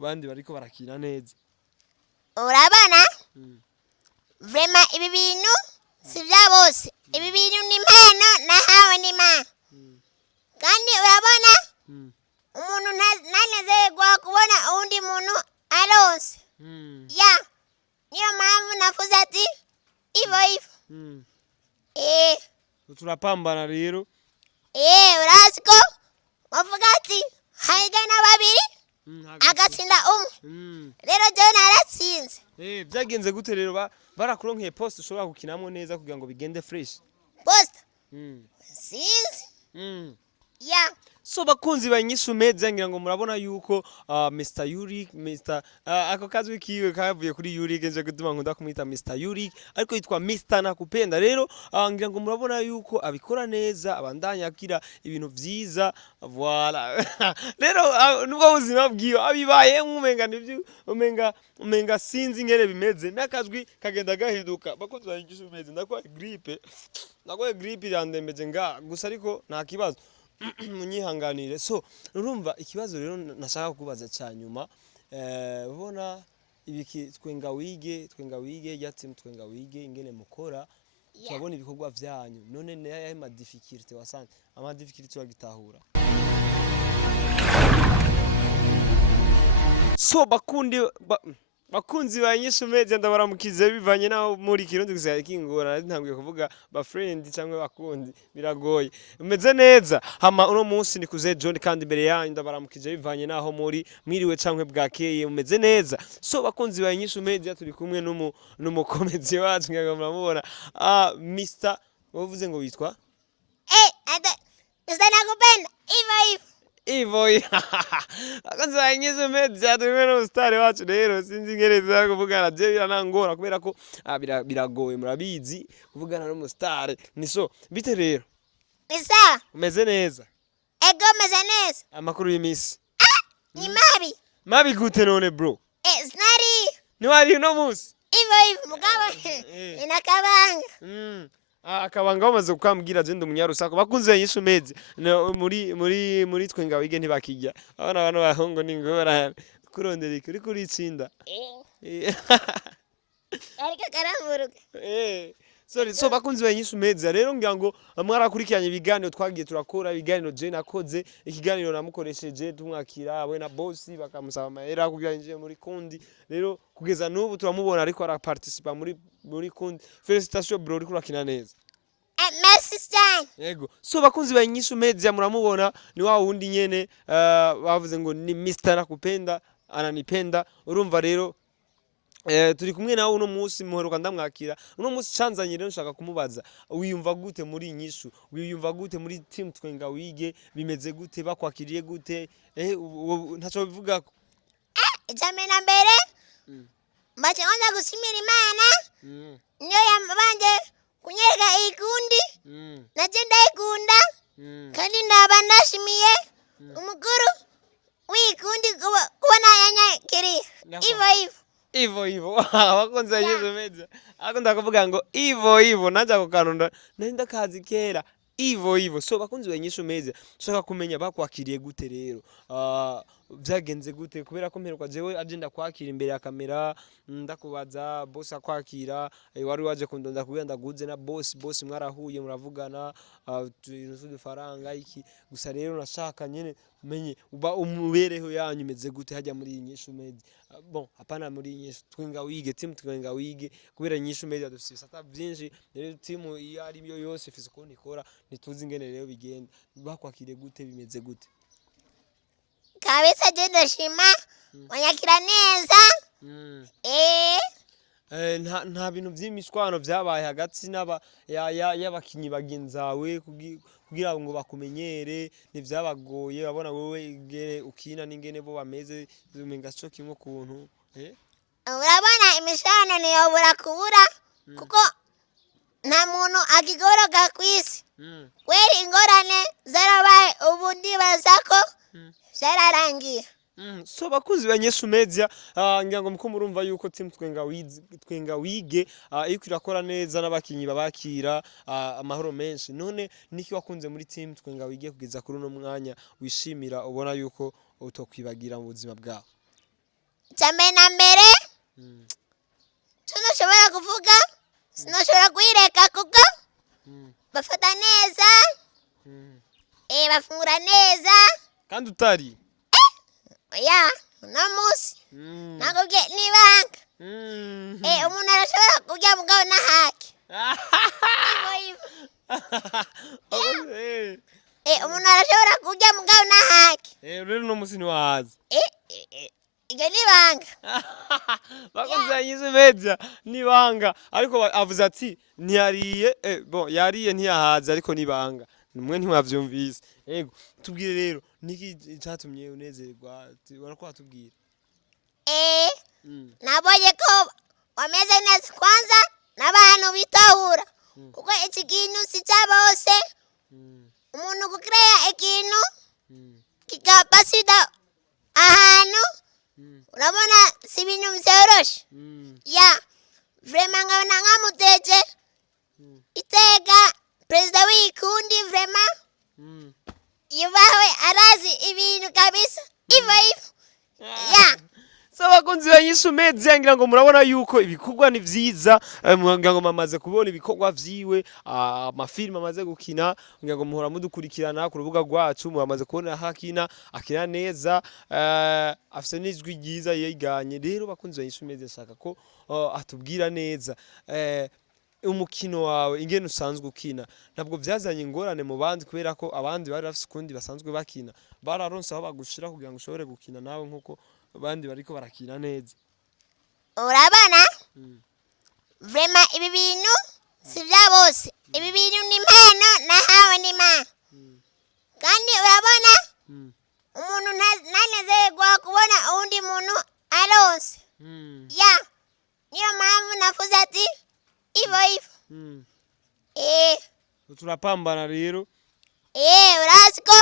abandi bariko barakina neza. urabona vrema ibi bintu si bya bose, ibi bintu ni impano nahawe n'Imana, kandi urabona umuntu ntanezerwa kubona uwundi muntu aronse. Ya niyo mpamvu navuze ati ivo turapambana rero. Urazi ko bavuga ati hahigana babiri agatsinda umwe, rero jewe naratsinze. Byagenze gute rero barakuronkeye post ushobora gukinamo neza kugira ngo bigende fresh? Post sinzi. Ya so bakunzi ba INYISHU Media ngira ngo murabona yuko Mr Yuri ako kazwi kiwe kavuye kuri Yuri genje gutuma nkunda kumwita Mr Yuri ariko yitwa Mr Nakupenda. Rero ngira ngo murabona yuko abikora neza, abandanya akira ibintu vyiza, voilà. Rero nubwo buzima bwiyo abibaye nk'umenga nivyo umenga sinzi ngere bimeze nakajwi kagenda gahinduka. Bakunzi ba INYISHU Media ndakwa gripe yandembeje nga gusa ariko nta kibazo munyihanganire. So urumva ikibazo rero nashaka kubaza cyanyuma ubona ibiki twenga wige ya team twenga wige ingene mukora turabona ibikorwa vyanyu none naye ama difficulty wasanze ama difficulty wagitahura. So bakunzi ba INYISHU Media ndabaramukize bivanye naho muri kirundi gusa kingora ntangiye kuvuga ba friend cyangwa bakundi biragoye. Umeze neza hama uno munsi nikuze John kandi imbere yanyu ndabaramukije bivanye naho muri mwiriwe cyangwa bwakeye umeze neza. So bakunzi ba INYISHU Media turi kumwe n'umukomedi wacu ngira muramubona Mr wavuze ngo witwa Mr Nakupenda Ivo akanze ba INYISHU Media turi n'umustar wacu rero sinzi ngereza kuvugana je biranangora kubera ko biragoye murabizi kuvugana n'umustar ni so bite rero Isa umeze neza ego meze neza amakuru y'imisi ni mabi gute none bro snari ni wari no musi Ivo mugabo inakabanga akabanga bamaze kukambwira je ndumunyarusako bakunze INYISHU Media muri twenga wige ntibakijya abana bano bahongo n'ingora kurondera iki kuri itsinda ariko karamuruka so bakunzi ba INYISHU Media rero ngira ngo mwarakurikiranye ibiganiro twagiye turakora ibiganiro je nakoze ikiganiro namukoresheje tumwakira we na boss bakamusaba amahera kugira nje muri kundi rero kugeza n'ubu turamubona ariko ara participa muri kundi. Felicitation bro uri kurakina neza. Merci cyane. Yego. So bakunzi ba INYISHU Media muramubona ni wa wundi nyene bavuze ngo ni Mr Nakupenda ananipenda. Urumva rero turi kumwe nawe uno munsi muheruka ndamwakira uno munsi canzanye rero nshaka kumubaza wiyumva gute muri INYISHU, wiyumva gute muri team twenga wige, bimeze gute, bakwakiriye gute ntaco bivuga ko jamena mbere mbaje nza gushimira Imana niyo yambanje kunyereka ikundi naje ndayikunda kandi ndaba ndashimiye umukuru w'ikundi kubona yanyakiriye Ivo bakunze INYISHU Media akunda kuvuga ngo Ivo naja kukanunda nenda kazi kera Ivo. So bakunze ba INYISHU Media shaka kumenya bakwakiriye gute rero byagenze gute kubera ko mperuka jewe agenda kwakira imbere ya kamera ndakubaza boss akwakira wari waje kundonda kugenda guze na boss mwarahuye muravugana faranga iki gusa rero nashaka nyene menye uba umubereho yanyu meze gute hajya muri INYISHU Media. Bon hapana muri INYISHU twenga wige team twenga wige kubera INYISHU Media dufite sata byinshi rero team iyo ari byo yose ifise ko nikora nituzi ingene rero bigenda bakwakire gute bimeze gute kabisa je ndashima wanyakira neza nta bintu by'imishwano byabaye hagati y'abakinyi bagenzawe kugira ngo bakumenyere ntivyabagoye babona wowe ukina n'ingene bo bameze umenga cyo kimwe kuntu urabona imishano niyobora kubura kuko nta muntu akigoroga kwisi kweri ingorane zarabaye ubu ndibaza ko zararangiye. So bakuzi ba INYISHU Media ngira ngo muko murumva yuko team twenga wige iko irakora neza n'abakinyi babakira amahoro menshi. None niki wakunze muri team twenga wige kugeza kuri no mwanya wishimira ubona yuko utokwibagira mu buzima bwawe? icyambere na mbere tunoshobora kuvuga sinoshobora kuyireka kuko bafata neza bafungura neza kandi utari oya uno munsi nakubwiye n'ibanga umuntu arashobora kurya mugabo n'ahake umuntu arashobora kurya mugabo n'ahake rero uno munsi ntiwahaza iryo n'ibanga bakunze yanyize media n'ibanga ariko avuze ati ntiyariye yariye ntiyahaza ariko n'ibanga nimwe ntiwavyumvise yego tubwire rero niki cyatumye unezerwa urako watubwira nabonye ko wameze neza kwanza n'abantu bitahura kuko iki kintu si cya bose umuntu gukireya ikintu kikapasida ahantu urabona si ibintu vyoroshe vraiment nkabona nkamuteje iteka perezida w'ikundi vraiment yubawe arazi ibintu kabisa ivo so bakunzi banyishu media ngira ngo murabona yuko ibikorwa ni vyiza ngira ngo mamaze kubona ibikorwa vyiwe amafilm amaze gukina ngira ngo muhora mudukurikirana ku rubuga rwacu muramaze kubona hakina akina neza afise n'ijwi ryiza yiganye rero bakunzi banyishu media shaka ko atubwira neza umukino wawe ingene usanzwe ukina ntabwo vyazanye ingorane mu bandi kubera ko abandi bari bafise kundi basanzwe bakina bararonse aho bagushira kugira ngo ushobore gukina nawe nkuko abandi bariko barakina neza urabana vraiment ibi bintu si vya bose ibi bintu ni impano nahawe n'Imana kandi urabona umuntu nanezerwa kubona uwundi muntu aronse niyo mpamvu navuze ati ivo turapambana rero urazi ko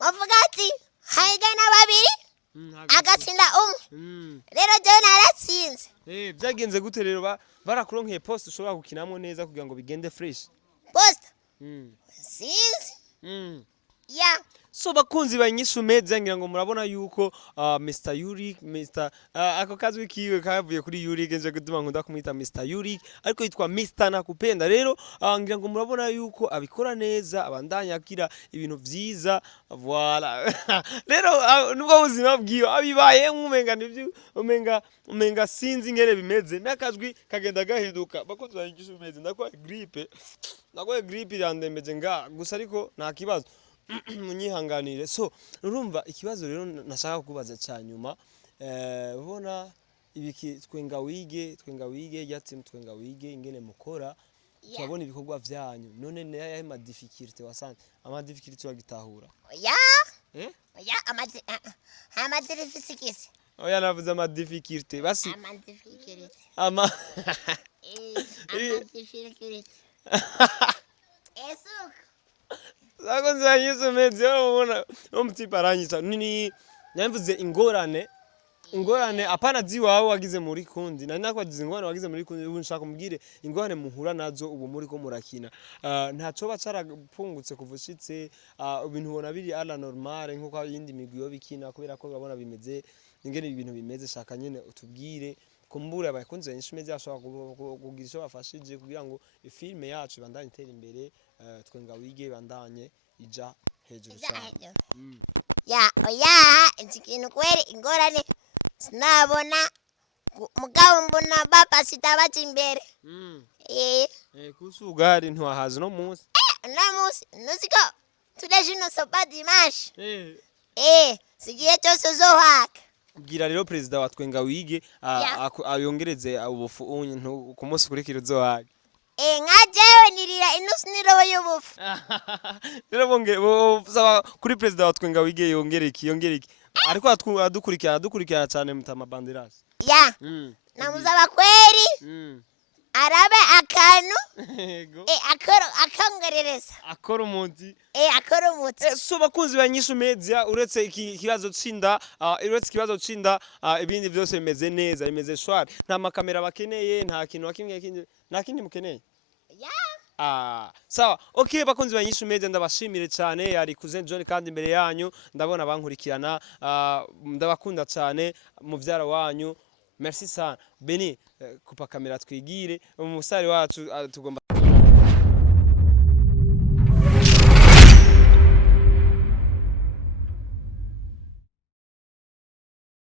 bavuga ati hahigana babiri agatsinda umwe rero jewe naratsinze byagenze gute rero barakuronkeye post ushobora gukinamo neza kugira ngo bigende fresh post sinzi so bakunzi banyishu media ngira ngo murabona yuko Mr Yurik ako kazi kiwe kavuye kuri Yurik nje gutuma nkunda kumwita Mr Yurik ariko yitwa Mr Nakupenda rero ngira ngo murabona yuko abikora neza abandanya akira ibintu vyiza voilà rero nubwo buzima bwiyo abibaye nkumenga nivyo umenga sinzi ngere bimeze nakajwi kagenda gahinduka bakunzi banyishu media ndakwa gripe yandembeje nga gusa ariko nta kibazo munyihanganire so urumva ikibazo rero nashaka kubaza cyanyuma ubona ibiki twenga wige yatsi twenga wige ingene mukora turabona ibikorwa vyanyu none naye ama difficulty wasanze ama difficulty wagitahura ama difficulty oya navuze ama difficulty basi ama difficulty Zakunze yanyize media ubona umutiparanyisa nini nyamvuze ingorane apana ziwawe wagize muri kundi nani nakwagize ingorane wagize muri kundi ubu nshaka kumbwire ingorane muhura nazo ubu muri ko murakina ntaco bacarapungutse kuvushitse ibintu ubona biri ala normale nkuko yindi migwi yo bikina kubera ko babona bimeze ingene ibintu bimeze shaka nyene utubwire kumbura abakunze yanyishe media ashobora kugira ico bafashije kugira ngo ifilme yacu bandanye itera imbere twenga wige bandanye ija hejuru cyane ikintu kweri ingorane sinabona mugabo mbona baba sitabaje imbere kusugari ntwahaza no munsi nuziko tudashino sopa dimash sigiye cyose zohaka bwira rero president wa twenga wige ayongereze ubufu ku munsi kurikira uzohaka nkajewe nirira inusu nirobo y'ubufu rero saba kuri president wa twenga wige yongereki ariko adukurikira cyane mutama banderasi namuzaba kweri arabe akantu akongerereza akora umuti so bakunzi banyishu media uretse ikibazo cinda ibindi byose bimeze neza bimeze shwari nta makamera bakeneye nta kintu kimwe nta kindi mukeneye Sawa, okay bakunzi ba Inyishu Media ndabashimire cyane, yari Cousin John kandi imbere yanyu ndabona bankurikirana, ndabakunda cyane muvyara wanyu. Merci sana. Beni, kupa kamera twigire umusare wacu tugomba